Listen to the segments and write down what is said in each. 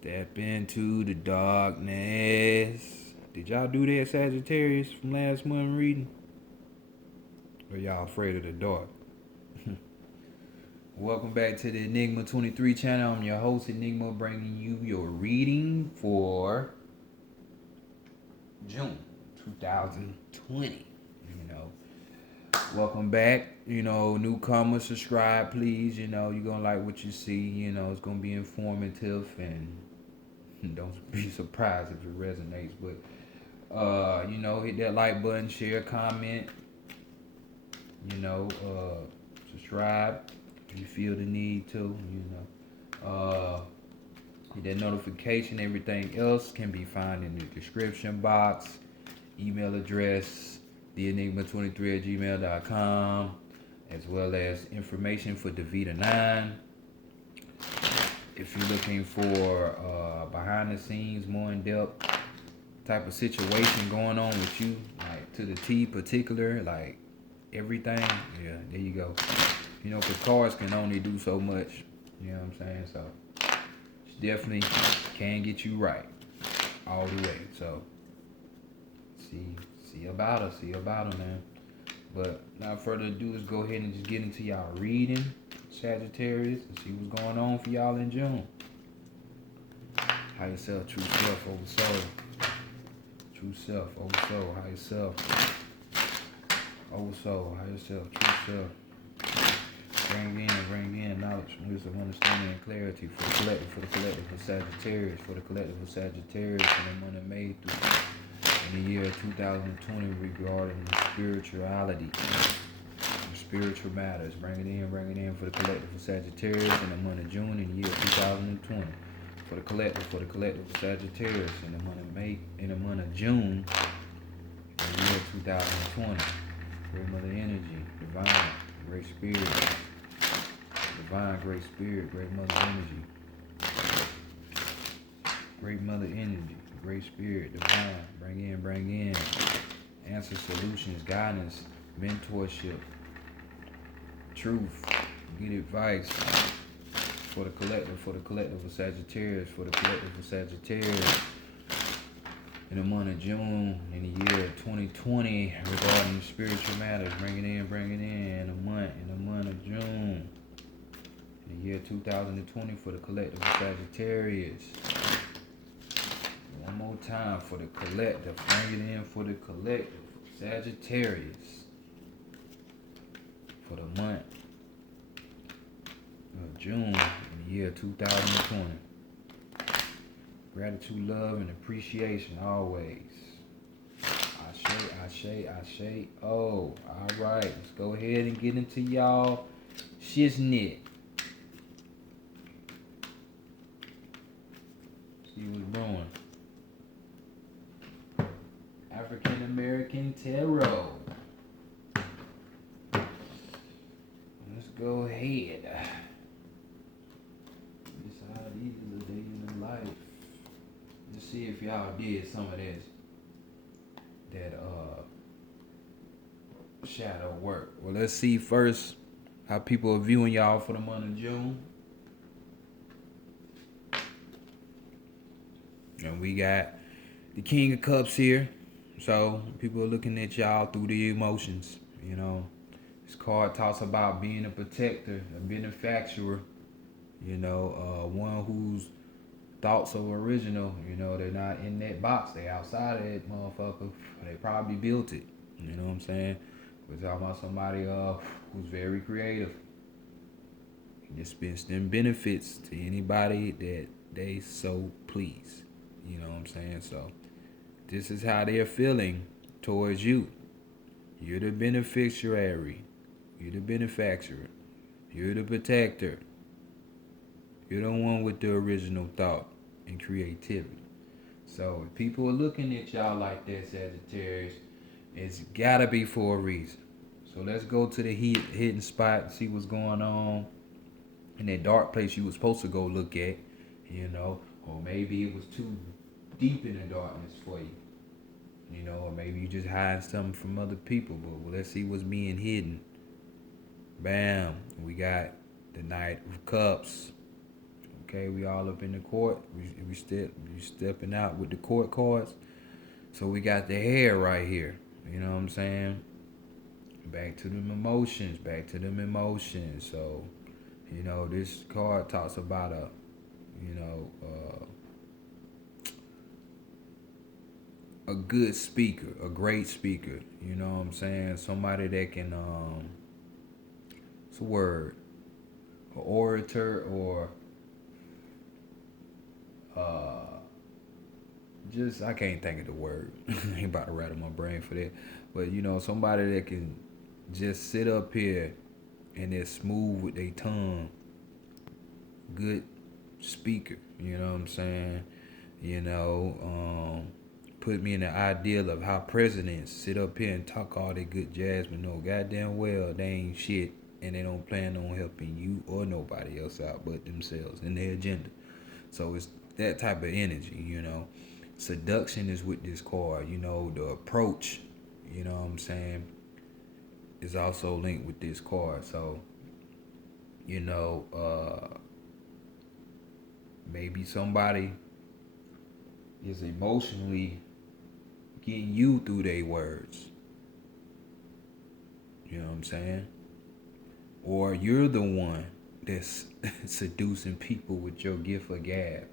Step into the darkness. Did y'all do that, Sagittarius, from last month reading? Or y'all afraid of the dark? Welcome back to the Enigma 23 channel. I'm your host, Enigma, bringing you your reading for June 2020. Welcome back. Newcomers, subscribe, please. You're gonna like what you see. It's gonna be informative, and don't be surprised if it resonates. But hit that like button, share, comment. Subscribe if you feel the need to. Hit that notification. Everything else can be found in the description box. Email address theenigma23@gmail.com, as well as information for Davita 9. If you're looking for behind the scenes, more in depth type of situation going on with you, like to the T particular, like everything, yeah, there you go. Because cards can only do so much, you know what I'm saying? So it's definitely can get you right all the way. So see about her, man. But without further ado, let's go ahead and just get into y'all reading, Sagittarius, and see what's going on for y'all in June. Higher self, true self, over soul. True self, over soul, higher self. Over soul, higher self, true self. Bring in knowledge, wisdom, understanding, and clarity for the collective of Sagittarius, for the collective of Sagittarius, and the money made through in the year 2020 regarding spirituality, spiritual matters. Bring it in for the collective of Sagittarius in the month of June in the year 2020. For the collective of Sagittarius in the month of June in the year 2020. Great Mother Energy, divine, great spirit, divine, great spirit, great Mother Energy, great Mother Energy, great spirit, divine, bring in, answer, solutions, guidance, mentorship, truth, get advice for the collective of Sagittarius, in the month of June in the year 2020 regarding spiritual matters. Bring it in in the month of June in the year 2020 for the collective of Sagittarius. One more time for the collective. Bring it in for the collective Sagittarius for the month of June in the year 2020. Gratitude, love, and appreciation always. Ashe. Oh, alright. Let's go ahead and get into y'all shiznit. See what's brewing. African American Tarot. Let's go ahead. This is how these are the days in life. Let's see if y'all did some of this. That shadow work. Well, let's see first how people are viewing y'all for the month of June. And we got the King of Cups here. So people are looking at y'all through the emotions. This card talks about being a protector, a benefactor, one whose thoughts are original. They're not in that box. They outside of that motherfucker. They probably built it. You know what I'm saying? We're talking about somebody who's very creative. Dispense them benefits to anybody that they so please. You know what I'm saying? So this is how they're feeling towards you. You're the beneficiary. You're the benefactor. You're the protector. You're the one with the original thought and creativity. So if people are looking at y'all like that, Sagittarius, it's gotta be for a reason. So let's go to the hidden spot and see what's going on in that dark place you were supposed to go look at, or maybe it was too deep in the darkness for you, or maybe you just hide something from other people. But let's see what's being hidden. Bam, we got the Knight of Cups. Okay, we all up in the court. We stepping out with the court cards. So we got the hair right here. You know what I'm saying? Back to them emotions. Back to them emotions. So, you know, this card talks about you know, a good speaker, a great speaker. You know what I'm saying? Somebody that can, it's a word, an orator or just I can't think of the word. I ain't about to rattle my brain for that. But you know, somebody that can just sit up here and they're smooth with their tongue. Good speaker, you know what I'm saying? You know, put me in the ideal of how presidents sit up here and talk all that good jazz, but no goddamn well they ain't shit and they don't plan on helping you or nobody else out but themselves and their agenda. So it's that type of energy, you know. Seduction is with this card, you know, the approach, you know what I'm saying, is also linked with this card. So, you know, maybe somebody is emotionally getting you through their words. You know what I'm saying? Or you're the one that's seducing people with your gift of gab,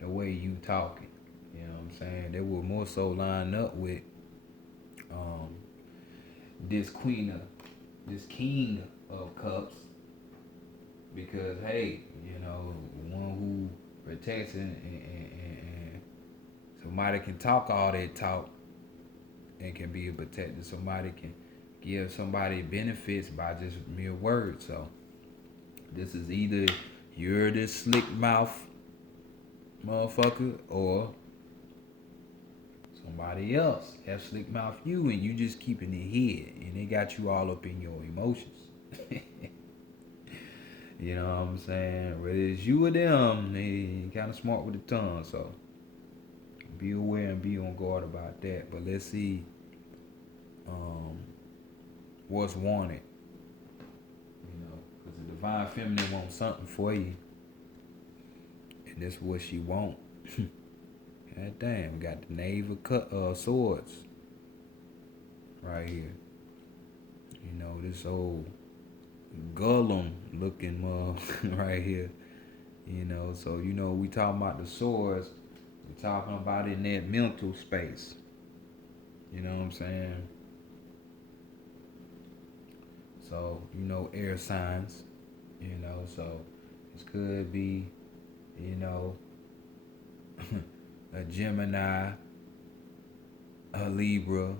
the way you talking. You know what I'm saying? They will more so line up with this king of cups, because hey, you know, one who protects and somebody can talk all that talk and can be a protector. Somebody can give somebody benefits by just mere words. So this is either you're this slick mouth motherfucker or somebody else have slick mouth you and you just keeping it hid and they got you all up in your emotions. You know what I'm saying? Whether it's you or them, they kind of smart with the tongue. So be aware and be on guard about that. But let's see what's wanted. You know, because the divine feminine wants something for you, and that's what she want. God damn, we got the knave of swords right here. You know, this old Gollum looking right here. You know, so you know we talking about the swords. We talking about it in that mental space. You know what I'm saying? So you know, air signs. You know, so this could be, you know, a Gemini, a Libra,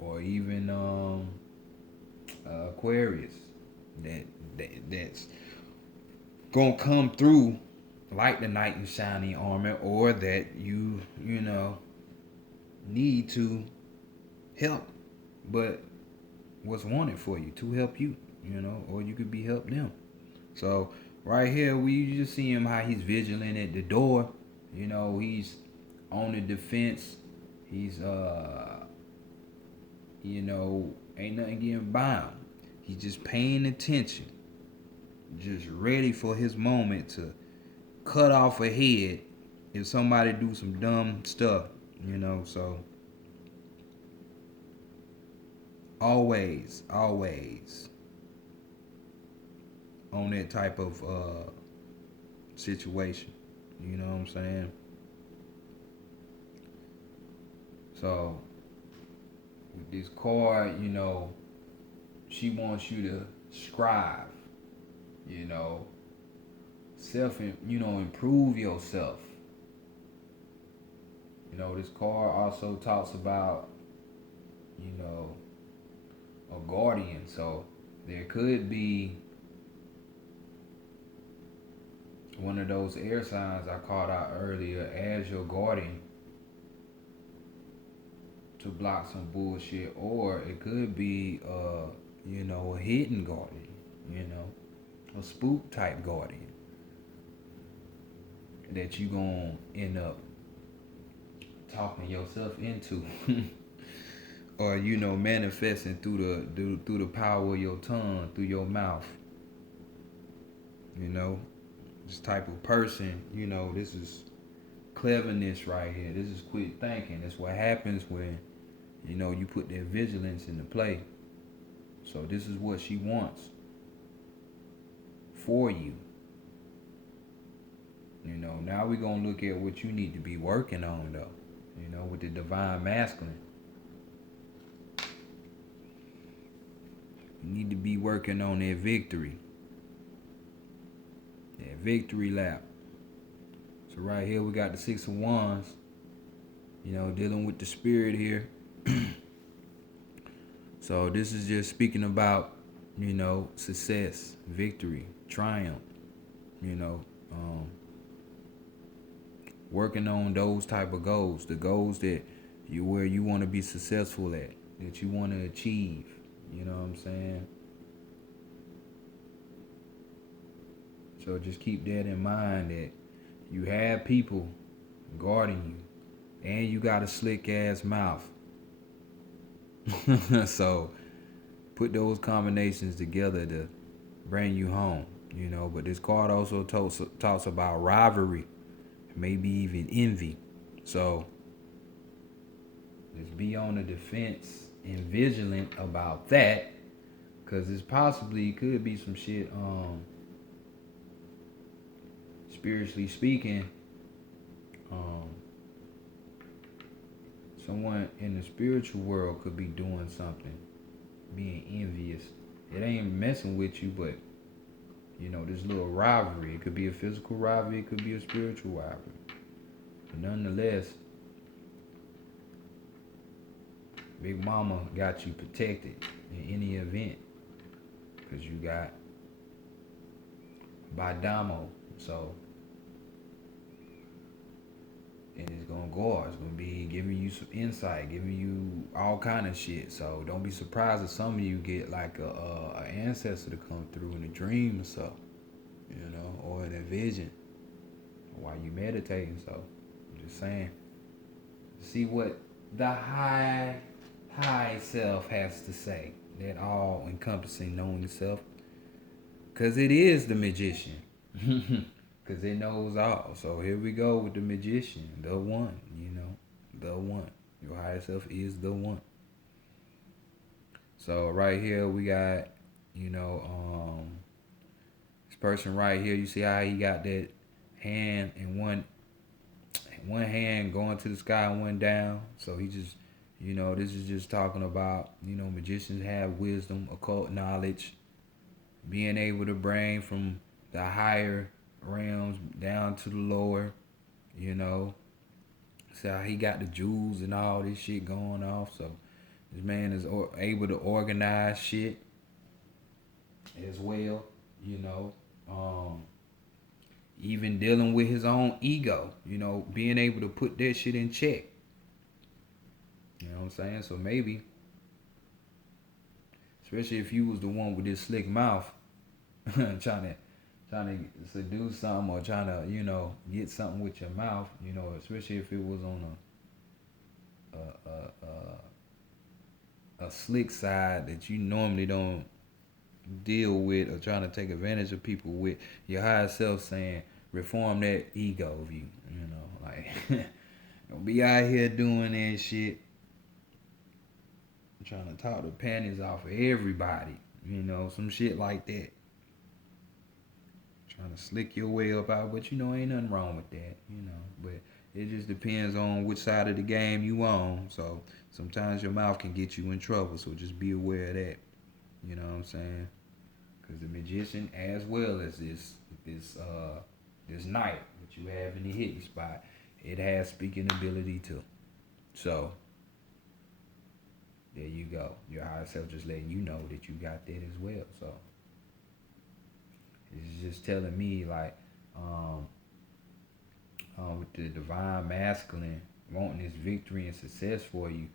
or even Aquarius that's gonna come through like the knight in shining armor, or that you know need to help, but what's wanted for you to help you, you know, or you could be helping them. So right here we just see him how he's vigilant at the door. You know, he's on the defense. He's you know, ain't nothing getting by him. He's just paying attention, just ready for his moment to cut off a head if somebody do some dumb stuff, you know. So always on that type of situation, you know what I'm saying? So with this card, you know, she wants you to strive, you know, improve yourself. You know, this card also talks about, you know, a guardian. So there could be one of those air signs I called out earlier as your guardian to block some bullshit, or it could be you know, a hidden guardian, you know, a spook type guardian that you gonna end up talking yourself into or you know, manifesting through the power of your tongue, through your mouth. You know, this type of person, you know, this is cleverness right here. This is quick thinking. That's what happens when, you know, you put that vigilance into play. So this is what she wants for you. You know, now we're going to look at what you need to be working on, though. You know, with the divine masculine. You need to be working on that victory. That victory lap. So right here we got the Six of Wands. You know, dealing with the spirit here. So this is just speaking about, you know, success, victory, triumph. You know, working on those type of goals, the goals that you where you want to be successful at, that you want to achieve. You know what I'm saying? So just keep that in mind, that you have people guarding you, and you got a slick ass mouth. So put those combinations together to bring you home. You know, but this card also talks about rivalry, maybe even envy. So just be on the defense and vigilant about that, because it's possibly could be some shit. Spiritually speaking, someone in the spiritual world could be doing something, being envious. It ain't messing with you, but you know, this little rivalry. It could be a physical rivalry, it could be a spiritual rivalry. But nonetheless, Big Mama got you protected in any event, because you got Badamo. So, and it's gonna guard. It's gonna be giving you some insight, giving you all kind of shit. So don't be surprised if some of you get like a ancestor to come through in a dream or so, you know, or in a vision while you meditating. So I'm just saying, see what the high self has to say. That all encompassing knowing self, because it is the magician. Because it knows all. So here we go with the magician, the one, you know, the one. Your higher self is the one. So right here we got, you know, this person right here. You see how he got that hand and one hand going to the sky and one down. So he just, you know, this is just talking about, you know, magicians have wisdom, occult knowledge, being able to bring from the higher realms down to the lower, you know. So he got the jewels and all this shit going off. So this man is able to organize shit as well, you know. Even dealing with his own ego, you know, being able to put that shit in check. You know what I'm saying? So maybe, especially if you was the one with this slick mouth, trying to seduce something, or trying to, you know, get something with your mouth, you know, especially if it was on a slick side that you normally don't deal with, or trying to take advantage of people with, your higher self saying, reform that ego of you, you know, like, don't be out here doing that shit, trying to talk the panties off of everybody, you know, some shit like that. Trying to slick your way up out, but you know, ain't nothing wrong with that, you know. But it just depends on which side of the game you on. So sometimes your mouth can get you in trouble. So just be aware of that. You know what I'm saying? Because the magician, as well as this knight that you have in the hitting spot, it has speaking ability too. So there you go. Your higher self just letting you know that you got that as well. So it's just telling me, like, with the divine masculine wanting this victory and success for you,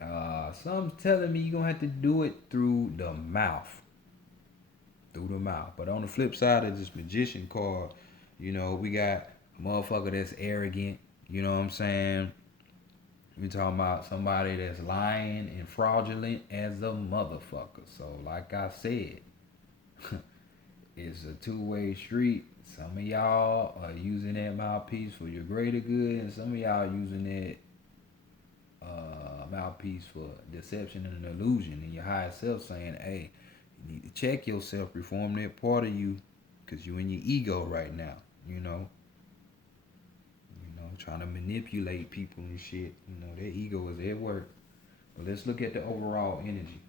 something's telling me you're going to have to do it through the mouth. Through the mouth. But on the flip side of this magician card, you know, we got a motherfucker that's arrogant. You know what I'm saying? We talking about somebody that's lying and fraudulent as a motherfucker. So, like I said, it's a two-way street. Some of y'all are using that mouthpiece for your greater good, and some of y'all using that mouthpiece for deception and an illusion. And your higher self saying, "Hey, you need to check yourself, reform that part of you, cause you in your ego right now. Trying to manipulate people and shit. Their ego is at work. But let's look at the overall energy.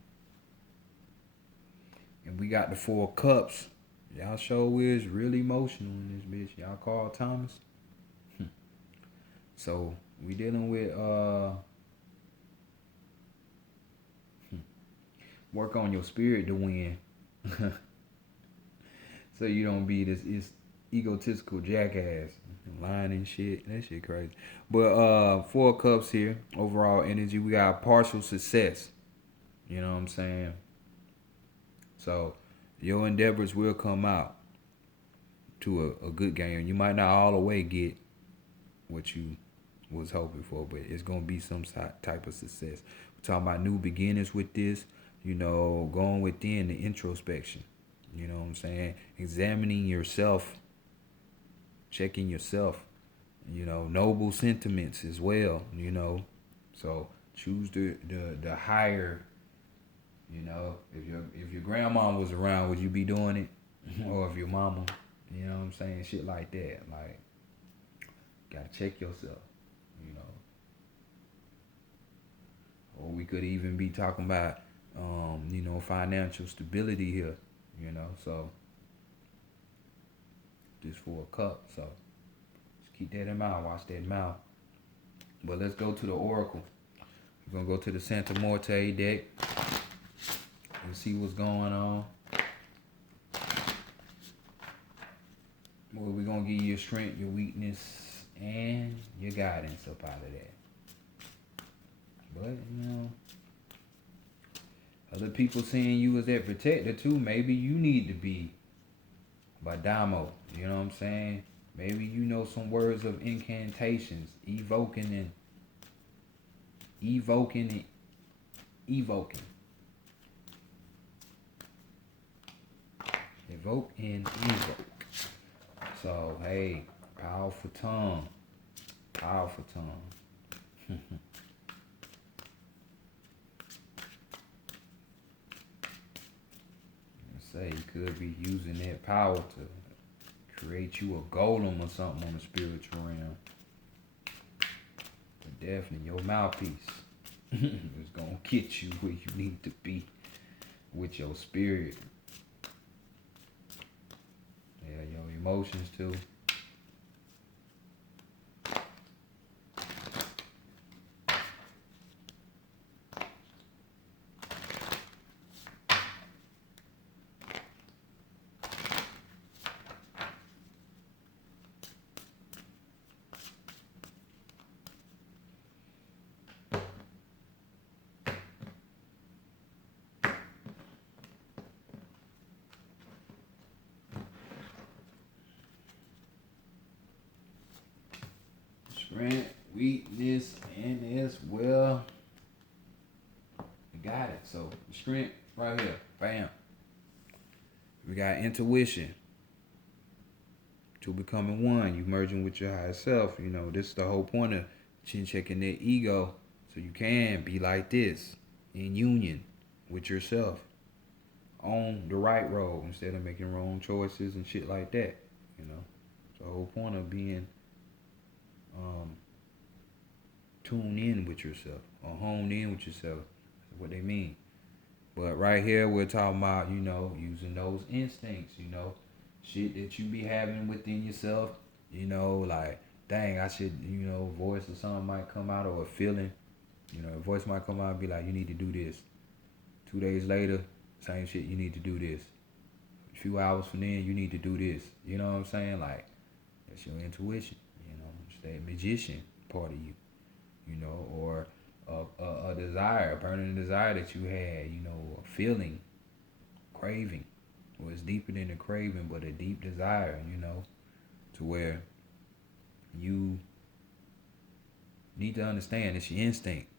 And we got the 4 cups. Y'all show is really emotional in this bitch. Y'all call Thomas. So we dealing with work on your spirit to win. So you don't be this egotistical jackass. Lying and shit. That shit crazy. But 4 cups here. Overall energy. We got partial success. You know what I'm saying? So your endeavors will come out to a good game. You might not all the way get what you was hoping for, but it's gonna be some type of success. We're talking about new beginnings with this, going within the introspection. You know what I'm saying? Examining yourself, checking yourself, noble sentiments as well, So choose the higher, if your grandma was around, would you be doing it? Or if your mama, you know what I'm saying? Shit like that. Like, gotta check yourself, Or we could even be talking about financial stability here, so just for a cup. So just keep that in mind, watch that mouth. But let's go to the Oracle. We're gonna go to the Santa Morte deck and see what's going on. Well, we're gonna give you your strength, your weakness, and your guidance up out of that. But other people seeing you as that protector too. Maybe you need to be Badamo. You know what I'm saying? Maybe some words of incantations, evoking and evoking. Evoke and evoke. So hey, powerful tongue. Powerful tongue. Say you could be using that power to create you a golem or something on the spiritual realm. But definitely your mouthpiece is gonna get you where you need to be with your spirit. Yeah, your emotions too. Strength, weakness, and as well. You got it. So strength right here. Bam. We got intuition. To becoming one. You merging with your higher self. This is the whole point of chin checking that ego. So you can be like this. In union with yourself. On the right road instead of making wrong choices and shit like that. It's the whole point of being tuned in with yourself or honed in with yourself. That's what they mean. But right here we're talking about, using those instincts, shit that you be having within yourself, like, dang, I should, voice or something might come out, or a feeling, a voice might come out and be like, you need to do this. 2 days later, same shit, you need to do this. A few hours from then, you need to do this. You know what I'm saying? Like, that's your intuition, it's that magician part of you, or a desire, a burning desire that you had, a feeling, craving. Well, it's deeper than a craving, but a deep desire, to where you need to understand it's your instinct.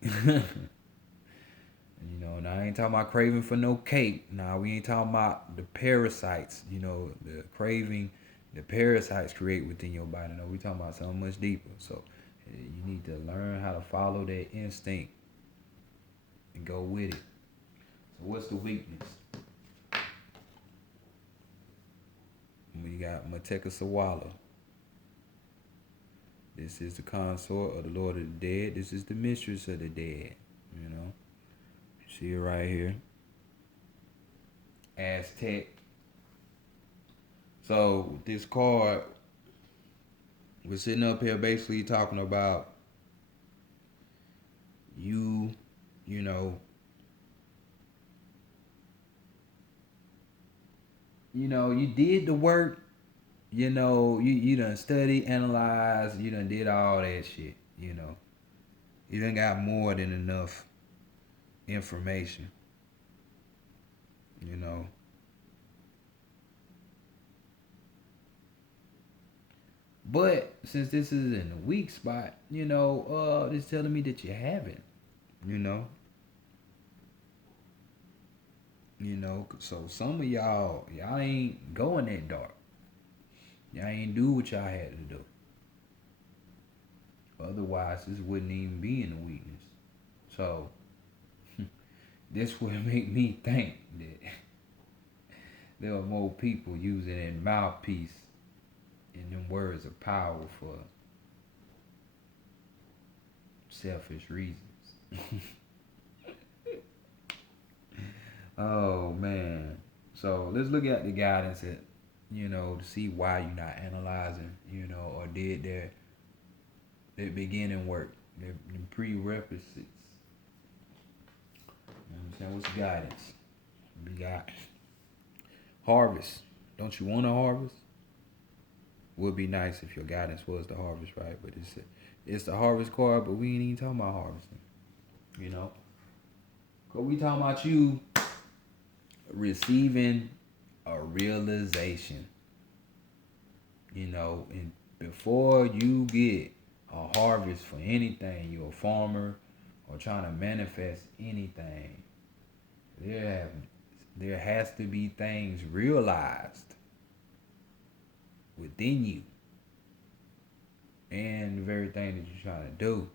You know, and I ain't talking about craving for no cake. Nah, we ain't talking about the parasites, you know, the craving the parasites create within your body. No, we talking about something much deeper. So you need to learn how to follow that instinct and go with it. So what's the weakness? We got Mateka Sawala. This is the consort of the Lord of the Dead. This is the mistress of the dead. You know, see it right here. ASET. So this card, we're sitting up here basically talking about you, you know, you did the work, you done studied, analyzed, you done did all that shit, You done got more than enough information, you know. But since this is in the weak spot, it's telling me that you haven't, you know. So some of y'all ain't going that dark. Y'all ain't do what y'all had to do. Otherwise, this wouldn't even be in the weakness. So, this would make me think that there are more people using that mouthpiece and them words of power for selfish reasons. Oh, man. So, let's look at the guidance that, to see why you're not analyzing, or did that beginning work, the prerequisites. You know what I'm saying? What's the guidance? We got harvest. Don't you want to harvest? Would be nice if your guidance was the harvest, right? But it's the harvest card, but we ain't even talking about harvesting. Cause we talking about you receiving a realization. And before you get a harvest for anything, you're a farmer or trying to manifest anything, there has to be things realized within you and the very thing that you're trying to do.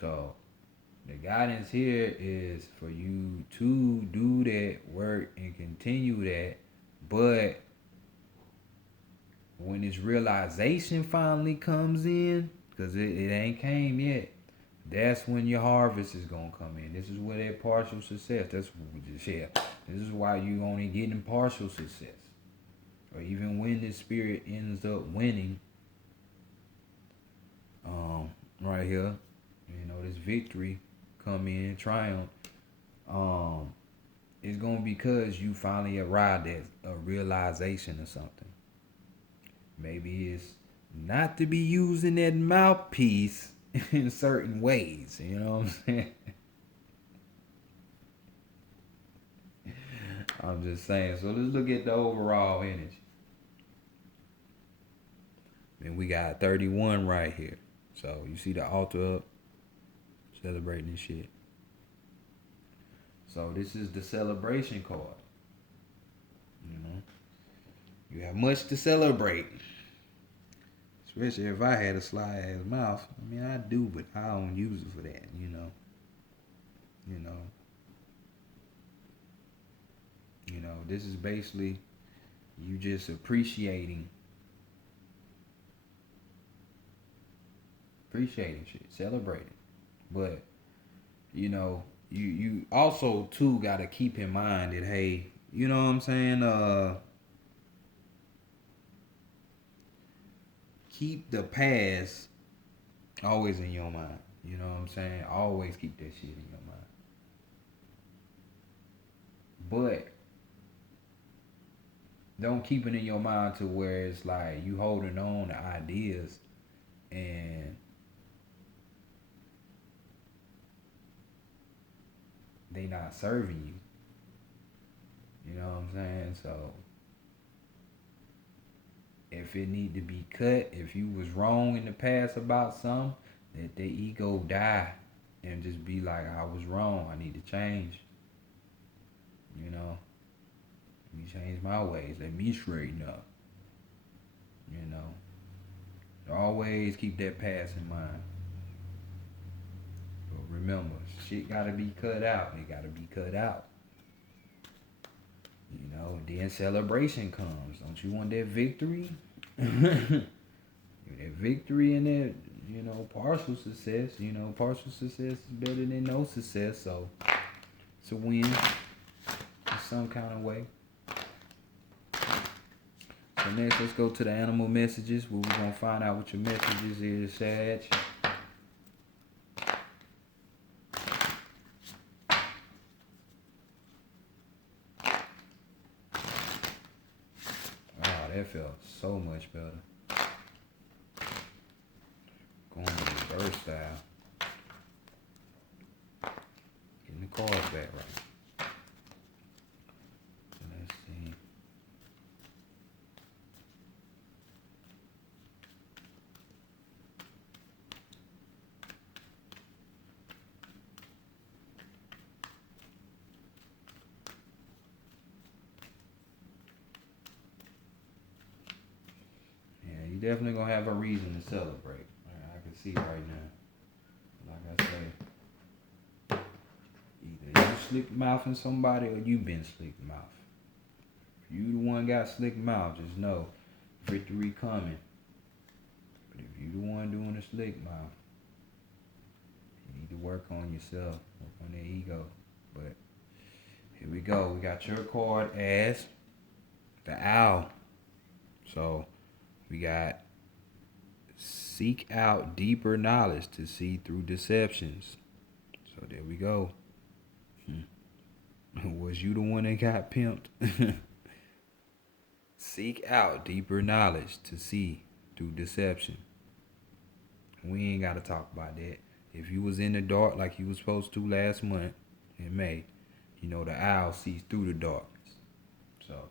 So the guidance here is for you to do that work and continue that, but when this realization finally comes in, because it ain't came yet, that's when your harvest is gonna come in. This is where that partial success. That's what we just share. This is why you only getting partial success, or even when the spirit ends up winning. Right here, this victory come in triumph. It's gonna be because you finally arrived at a realization of something. Maybe it's not to be using that mouthpiece in certain ways. You know what I'm saying? I'm just saying. So let's look at the overall energy. And we got 31 right here. So you see the altar up, celebrating this shit. So this is the celebration card. You have much to celebrate. Especially if I had a sly ass mouth. I mean, I do, but I don't use it for that, You know. This is basically you just appreciating shit, celebrating. But, you also too gotta keep in mind that, hey, you know what I'm saying? Keep the past always in your mind. You know what I'm saying? Always keep that shit in your mind. But don't keep it in your mind to where it's like you holding on to ideas and they not serving you. You know what I'm saying? So if it need to be cut, if you was wrong in the past about something, let the ego die. and just be like, I was wrong. I need to change. You know, let me change my ways. Let me straighten up. You know, always keep that past in mind. But remember, shit gotta be cut out. It gotta be cut out. You know, then celebration comes. Don't you want that victory? That victory and that, you know, partial success. You know, partial success is better than no success. So it's a win in some kind of way. So next, let's go to the animal messages, where we're gonna find out what your messages is, Sag. Oh, that felt so much better. Going to reverse style. Getting the cards back right. So let's see. Yeah, you definitely gonna have a reason to celebrate. I can see right now. Like I say, either you slick mouthing somebody or you been slick mouth. If you the one got slick mouth, just know victory coming. But if you the one doing the slick mouth, you need to work on yourself, work on that ego. But here we go. We got your card as the owl. So we got seek out deeper knowledge to see through deceptions. So there we go. Was you the one that got pimped? Seek out deeper knowledge to see through deception. We ain't got to talk about that. If you was in the dark like you was supposed to last month in May, you know the owl sees through the darkness. So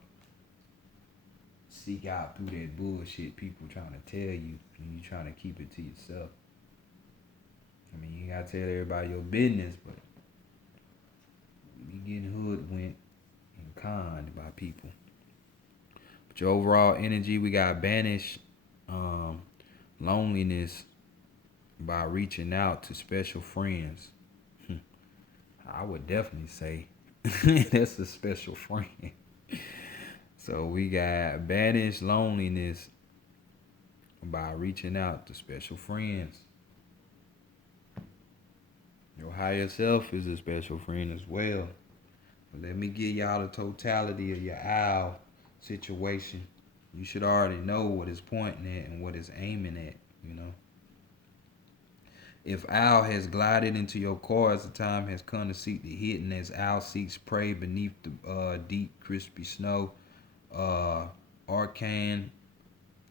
seek out through that bullshit people trying to tell you, and you trying to keep it to yourself. I mean, you gotta tell everybody your business, but you getting hoodwinked and conned by people. But your overall energy, we got banish loneliness by reaching out to special friends. I would definitely say that's a special friend. So we got banish loneliness by reaching out to special friends. Your higher self is a special friend as well. But let me give y'all the totality of your owl situation. You should already know what it's pointing at and what it's aiming at, you know. If owl has glided into your cards, the time has come to seek the hidden as owl seeks prey beneath the deep, crispy snow. Arcane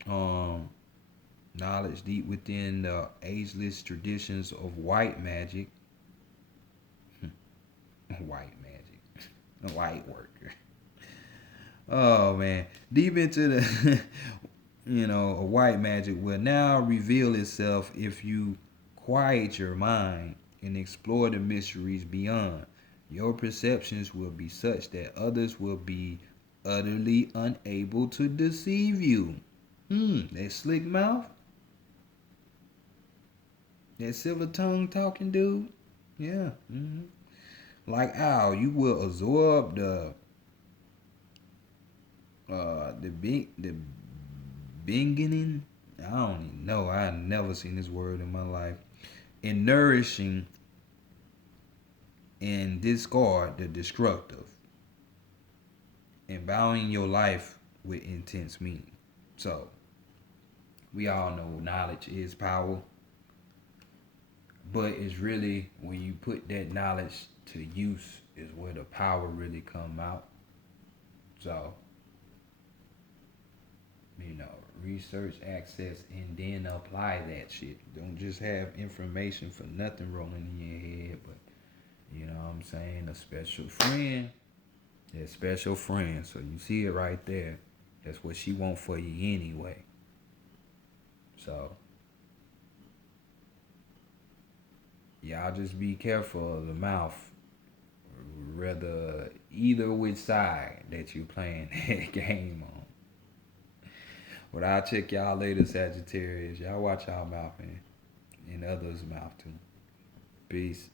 knowledge deep within the ageless traditions of white magic. White magic. A white worker. Oh man. Deep into the a white magic will now reveal itself if you quiet your mind and explore the mysteries beyond. Your perceptions will be such that others will be utterly unable to deceive you. That slick mouth? That silver tongue talking dude? Yeah. Like owl, you will absorb the beginning. I don't even know. I never seen this word in my life. And nourishing and discard the destructive. Endowing your life with intense meaning. So, we all know knowledge is power. But it's really when you put that knowledge to use is where the power really come out. So, research, access, and then apply that shit. Don't just have information for nothing rolling in your head, but you know what I'm saying? A special friend. That special friend. So you see it right there. That's what she want for you anyway. So Y'all just be careful of the mouth. Rather either which side that you playing that game on. But I'll check y'all later, Sagittarius. Y'all watch y'all mouth, man. And others' mouth too. Peace.